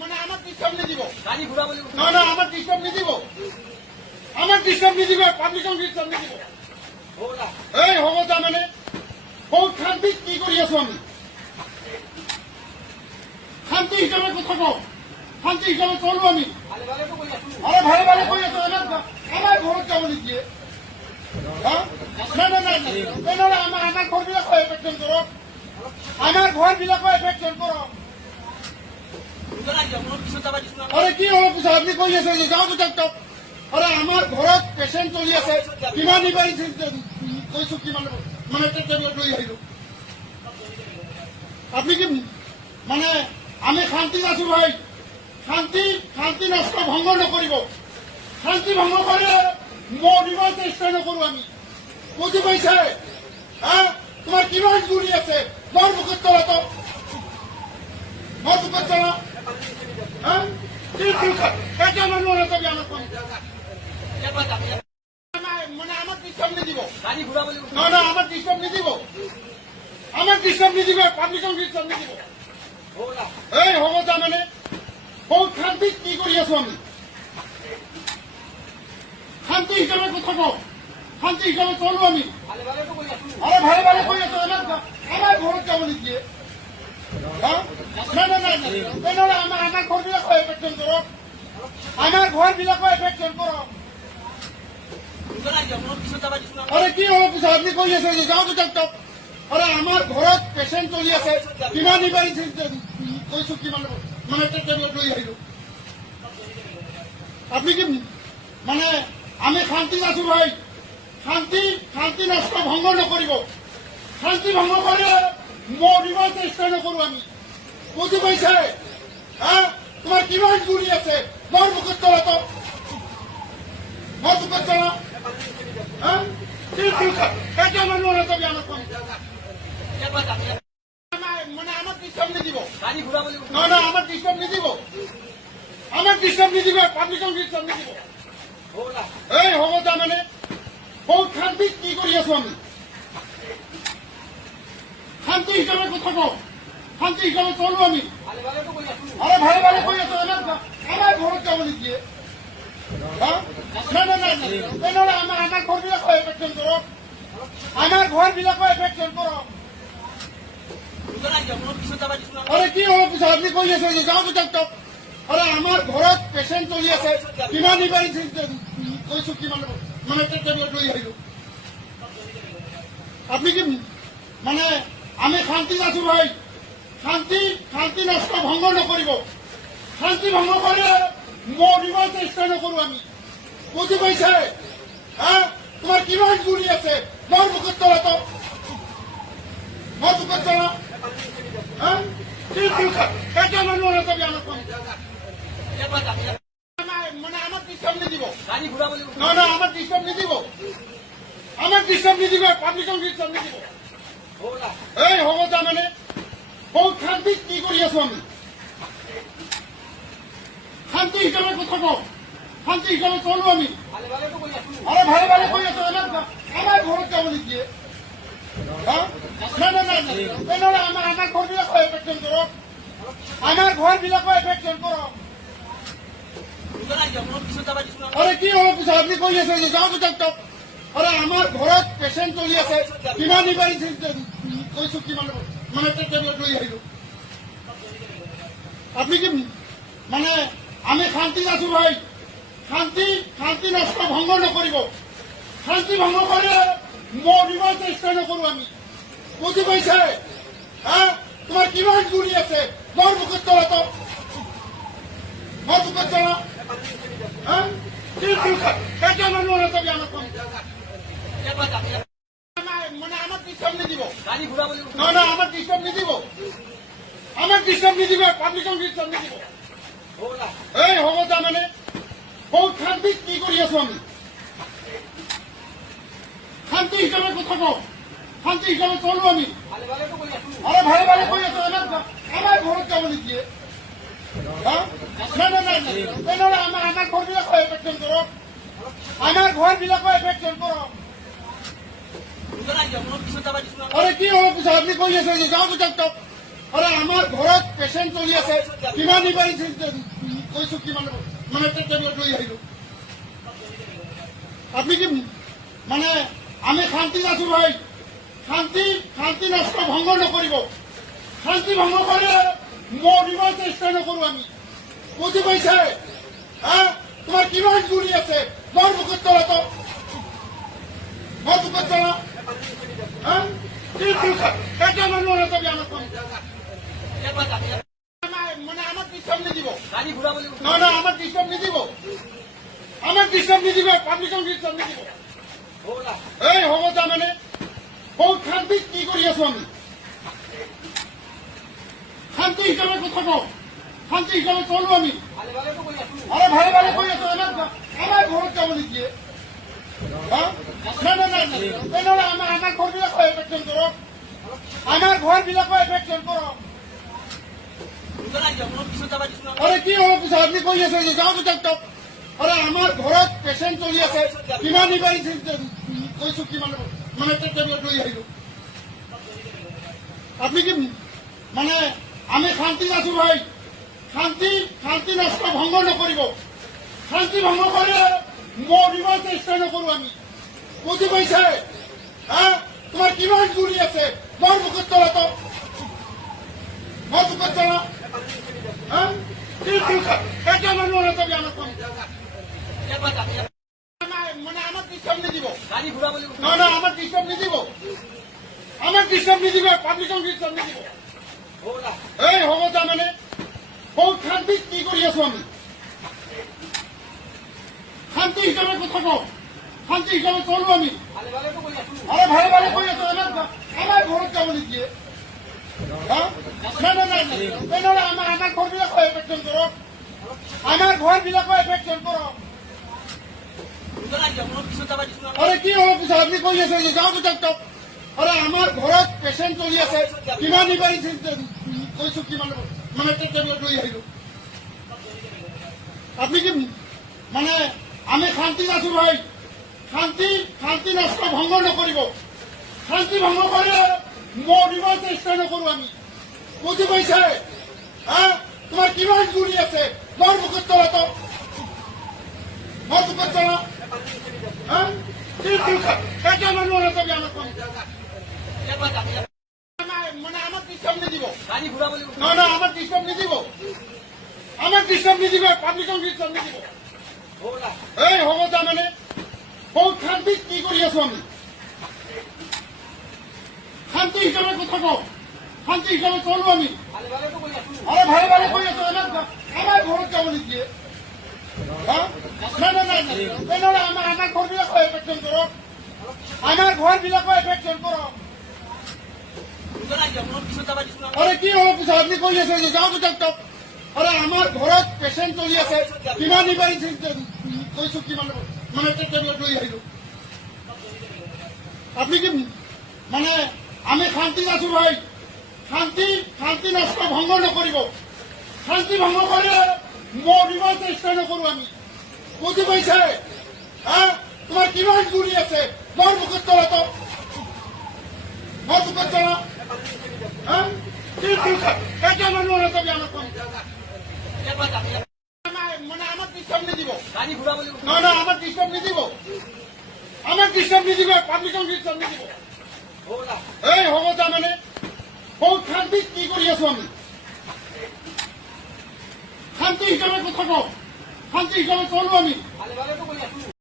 মানে আমার ডিস্টার্ব নিয়ে দিব গাড়ি ঘোরা বলে না না আমার ডিস্টার্ব নিয়ে দিব পাবলিক ডিস্টার্ব নিয়ে দিব হোলা এই হব তা মানে বহুত শান্তি কি কৰি আছো আমি শান্তি হিচাপে কথা কওঁ শান্তি হিচাপে চলো আমি ভালে ভালে তো কই আছো আরে ভালে ভালে কৈ আছো আমাৰ ঘৰত যাব নিদিয়ে হা না না না তেনেহ'লে আমাৰ ঘৰবিলাকো এফেকশ্যন কৰক আমাৰ ঘৰবিলাকো এফেকশ্যন কৰক বুঝাই যাব কোনো কিছু যাবা দিছ না আরে কি হল পিছত আপনি কৈ আছে যে যাওঁ বুজাওক আরে আমার ঘৰত পেশেন্ট চলি আছে কিমান নিবাৰী কৈছো কিমান মানে টেবলেট লৈ আহিলো আপনি কি মানে আমি শান্তিত আছো ভাই শান্তি নষ্ট ভংগ নকৰিব শান্তি ভংগ কৰিলে মৰিব চেষ্টা নকৰো আমি বুজি পাইছে হা তোমাৰ কিমান গুৰি আছে মোৰ মুখত তলাতো মোৰ মুখত তলা হা কি কেতিয়া মানুহ নাযাবি আমাৰ মানে আমার ডিস্টার্ব নিয়ে দিব গাড়ি ঘোরা বলে না না আমার ডিস্টার্ব নিয়ে দিব পাবলিক ডিস্টার্ব নিয়ে দিব হোলা এই হব তা মানে বহুত শান্তি কি কৰি আছো আমি শান্তি হিচাপে কথা কওঁ শান্তি হিচাপে চলো আমি ভালে ভালে তো কই আছো আরে ভালে ভালে কৈ আছো আমাৰ ঘৰত যাব নিদিয়ে হা না না না তেনেহ'লে আমাৰ ঘৰবিলাকো এফেকশ্যন কৰক আমাৰ ঘৰবিলাকো এফেকশ্যন কৰক বুঝাই যাব কোনো কিছু যাবা দিছ না আরে কি হল পিছত আপনি কৈ আছে যে যাওঁ বুজাওক আরে আমার ঘৰত পেশেন্ট চলি আছে কিমান নিবাৰী কৈছো কিমান মানে টেবলেট লৈ আহিলো আপনি কি মানে আমি শান্তিত আছো ভাই শান্তি নষ্ট ভংগ নকৰিব শান্তি ভংগ কৰিলে মৰিব চেষ্টা নকৰো আমি বুজি পাইছে হা তোমাৰ কিমান গুৰি আছে মোৰ মুখত তলাতো হা কি কেতিয়া মানুহ নাযাবি আমাৰ মানে আমার ডিস্টার্ব নিয়ে দিব গাড়ি ঘোরা বলে না না আমার ডিস্টার্ব নিয়ে দিব পাবলিক ডিস্টার্ব নিয়ে দিব হোলা এই হব তা মানে বহুত শান্তি কি কৰি আছো আমি শান্তি হিচাপে কথা কওঁ শান্তি হিচাপে চলো আমি ভালে ভালে তো কই আছো আরে ভালে ভালে কৈ আছো আমাৰ ঘৰত যাব নিদিয়ে হা না না না তেনেহ'লে আমাৰ ঘৰবিলাকো এফেকশ্যন কৰক আমাৰ ঘৰবিলাকো এফেকশ্যন কৰক বুঝাই যাব কোনো কিছু যাবা দিছ না আরে কি হল পিছত আপনি কৈ আছে যে যাওঁ বুজাওক আরে আমার ঘৰত পেশেন্ট চলি আছে কিমান নিবাৰী কৈছো কিমান মানে টেবলেট লৈ আহিলো আপনি কি মানে আমি শান্তিত আছো ভাই শান্তি নষ্ট ভংগ নকৰিব শান্তি ভংগ কৰিলে মৰিব চেষ্টা নকৰো আমি বুজি পাইছে হা তোমাৰ কিমান গুৰি আছে মোৰ মুখত তলাতো হা কি কেতিয়া মানুহ নাযাবি আমাৰ মানে আমার ডিস্টার্ব নিয়ে দিব গাড়ি ঘোরা বলে না না আমার ডিস্টার্ব নিয়ে দিব পাবলিক ডিস্টার্ব নিয়ে দিব হোলা এই হব তা মানে বহুত শান্তি কি কৰি আছো আমি শান্তি হিচাপে কথা কওঁ শান্তি হিচাপে চলো আমি ভালে ভালে তো কই আছো আরে ভালে ভালে কৈ আছো আমাৰ ঘৰত যাব নিদিয়ে হা না না না তেনেহ'লে আমাৰ ঘৰবিলাকো এফেকশ্যন কৰক আমাৰ ঘৰবিলাকো এফেকশ্যন কৰক বুঝাই যাব কোনো কিছু যাবা দিছ না আরে কি হল পিছত আপনি কৈ আছে যে যাওঁ বুজাওক আরে আমার ঘৰত পেশেন্ট চলি আছে কিমান নিবাৰী কৈছো কিমান মানে টেবলেট লৈ আহিলো আপনি কি মানে আমি শান্তিত আছো ভাই শান্তি নষ্ট ভংগ নকৰিব শান্তি ভংগ কৰিলে মৰিব চেষ্টা নকৰো আমি বুজি পাইছে হা তোমাৰ কিমান গুৰি আছে মোৰ মুখত তলাতো হা কি কেতিয়া মানুহ নাযাবি আমাৰ মানে আমার ডিস্টার্ব নিয়ে দিব গাড়ি ঘোরা বলে না না আমার ডিস্টার্ব নিয়ে দিব পাবলিক ডিস্টার্ব নিয়ে দিব হোলা এই হব তা মানে বহুত শান্তি কি কৰি আছো আমি শান্তি হিচাপে কথা কওঁ শান্তি হিচাপে চলো আমি ভালে ভালে তো কই আছো আরে ভালে ভালে কৈ আছো আমাৰ ঘৰত যাব নিদিয়ে হা না না না তেনেহ'লে আমাৰ ঘৰবিলাকো এফেকশ্যন কৰক আমাৰ ঘৰবিলাকো এফেকশ্যন কৰক বুঝাই যাব কোনো কিছু যাবা দিছ না আরে কি হল পিছত আপনি কৈ আছে যে যাওঁ বুজাওক আরে আমার ঘৰত পেচেণ্ট চলি আছে কিমান নিবাৰিছে কৈছো কিমান মানে টেবলেট লৈ আহিলো আপনি কি মানে আমি শান্তিত আছো ভাই শান্তি নষ্ট ভংগ নকৰিব শান্তি ভংগ কৰিলে মৰিব চেষ্টা নকৰো আমি বুজি পাইছে হ্যাঁ তোমাৰ কিমান গুলি আছে মোৰ বুকুত তলাতো মোৰ বুকুত তলা হ্যাঁ কি কথা এটা মানুহ নাথাকে আমাৰ মানে আমাৰ ডিস্টাৰ্ব নিদিব গাড়ী ঘূৰাব লাগিব না আমাৰ ডিস্টাৰ্ব নিদিব আমাৰ ডিস্টাৰ্ব নিদিব পাবলিকক ডিস্টাৰ্ব নিদিব ব'লা এই হ'ব তাৰমানে বহুত শান্তিত কি কৰি আছো আমি শান্তি হিচাপে কথা কওঁ শান্তি হিচাপে চলো আমি ভালে ভালেতো কৰি আছো আৰে ভালে কৰি আছো আমাৰ ঘৰত যাব নিদিয়ে হ্যাঁ না তেনেহ'লে আমাৰ ঘৰবিলাকো এফেকশ্যন কৰক আমাৰ ঘৰবিলাকো এফেকশ্যন কৰক ওলাই যাওক মই পিছত যাবা দিছো নহয় আরে কি হল পিছত আপনি কৈ আছে যে যাওক যাওক আরে আমার ঘৰত পেচেণ্ট চলি আছে কিমান নিবাৰিছে কৈছো কিমান মানে টেবলেট লৈ আহিলো আপনি কি মানে আমি শান্তিত আছো ভাই শান্তি নষ্ট ভংগ নকৰিব শান্তি ভংগ কৰিলে মৰিব চেষ্টা নকৰো আমি বুজি পাইছে হ্যাঁ তোমাৰ কিমান গুলি আছে মোৰ বুকুত তলাতো মোৰ বুকুত তলা হ্যাঁ কি কথা এটা মানুহ নাথাকে আমাৰ মানে আমাৰ ডিস্টাৰ্ব নিদিব গাড়ী ঘূৰাব লাগিব না আমাৰ ডিস্টাৰ্ব নিদিব আমাৰ ডিস্টাৰ্ব নিদিব পাবলিকক ডিস্টাৰ্ব নিদিব ব'লা এই হ'ব তাৰমানে বহুত শান্তিত কি কৰি আছো আমি শান্তি হিচাপে কথা কওঁ শান্তি হিচাপে চলো আমি ভালে ভালেতো কৰি আছো আৰে ভালে কৰি আছো আমাৰ ঘৰত যাব নিদিয়ে হ্যাঁ না তেনেহ'লে আমাৰ ঘৰবিলাকো এফেকশ্যন কৰক আমাৰ ঘৰবিলাকো এফেকশ্যন কৰক ওলাই যাওক মই পিছত যাবা দিছো নহয় আরে কি হল পিছত আপনি কৈ আছে যে যাওক যাওক আরে আমার ঘৰত পেচেণ্ট চলি আছে কিমান নিবাৰিছে কৈছো কিমান মানে টেবলেট লৈ আহিলো আপনি কি মানে আমি শান্তিত আছো ভাই শান্তি নষ্ট ভংগ নকৰিব শান্তি ভংগ কৰিলে মৰিব চেষ্টা নকৰো আমি বুজি পাইছে হ্যাঁ তোমাৰ কিমান গুলি আছে মোৰ বুকুত তলাতো মোৰ বুকুত তলা হ্যাঁ কি কথা এটা মানুহ নাথাকে আমাৰ মানে আমাৰ ডিস্টাৰ্ব নিদিব গাড়ী ঘূৰাব লাগিব না আমাৰ ডিস্টাৰ্ব নিদিব পাবলিকক ডিস্টাৰ্ব নিদিব ব'লা এই হ'ব তাৰমানে বহুত শান্তিত কি কৰি আছো আমি শান্তি হিচাপে কথা কওঁ শান্তি হিচাপে চলো আমি ভালে ভালেতো কৰি আছো আৰে ভালে কৰি আছো আমাৰ ঘৰত যাব নিদিয়ে হ্যাঁ না তেনেহ'লে আমাৰ ঘৰবিলাকো এফেকশ্যন কৰক আমাৰ ঘৰবিলাকো এফেকশ্যন কৰক ওলাই যাওক মই পিছত যাবা দিছো নহয় আরে কি হল পিছত আপনি কৈ আছে যে যাওক যাওক আরে আমার ঘৰত পেচেণ্ট চলি আছে কিমান নিবাৰিছে কৈছো কিমান মানে টেবলেট লৈ আহিলো আপনি কি মানে আমি শান্তিত আছো ভাই শান্তি নষ্ট ভংগ নকৰিব শান্তি ভংগ কৰিলে মৰিব চেষ্টা নকৰো আমি বুজি পাইছে হ্যাঁ তোমাৰ কিমান গুলি আছে মোৰ বুকুত তলাতো মোৰ বুকুত তলা হ্যাঁ কি কথা এটা মানুহ নাথাকে আমাৰ মানে আমাৰ ডিস্টাৰ্ব নিদিব গাড়ী ঘূৰাব লাগিব না আমাৰ ডিস্টাৰ্ব নিদিব পাবলিকক ডিস্টাৰ্ব নিদিব ব'লা এই হ'ব তাৰমানে বহুত শান্তিত কি কৰি আছো আমি শান্তি হিচাপে কথা কওঁ শান্তি হিচাপে চলো আমি ভালে ভালেতো কৰি আছো